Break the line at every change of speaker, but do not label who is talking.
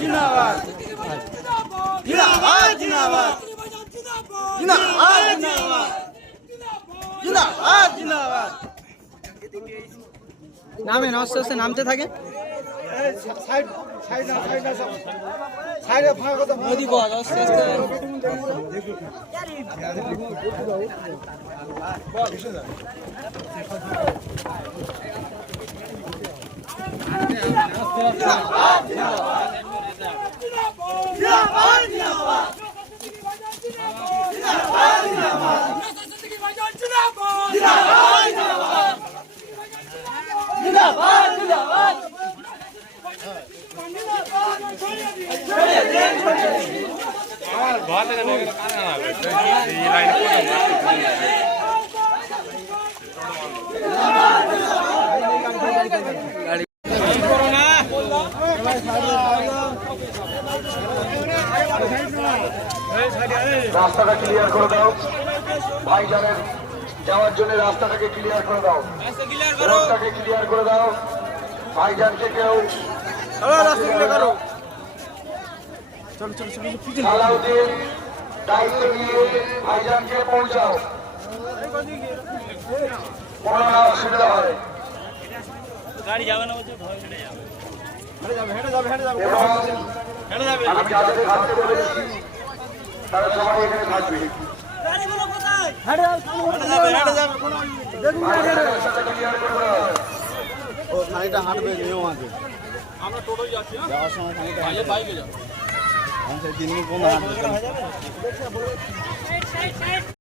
জিন্দাবাদ। জিন্দাবাদ। জিন্দাবাদ। জিন্দাবাদ। জিন্দাবাদ জিন্দাবাদ। জিন্দাবাদ
নামে আস্তে আস্তে নামতে থাকে মোদি বল আস্তে আস্তে
রাস্তাটা ক্লিয়ার করে দাও। ভাইজানের যাওয়ার জন্য রাস্তাটাকে ক্লিয়ার করে দাও। রাস্তাকে ক্লিয়ার করে দাও। ভাইজানকে কেউ আলাউদ্দিন দায়িত্ব নিয়ে ভাইজানকে পৌঁছাও। কোনো না অসুবিধা হয়। এবং আমি যাদের থাকতে বলেছি তারা সবাই এখানে থাকবে।
ও খানিকটা হাঁটবে নিয়ম আছে। যাওয়ার সময় খানিকটা বাইকে যাও আমি সেই তিন মিনিট কোন হাঁটবে?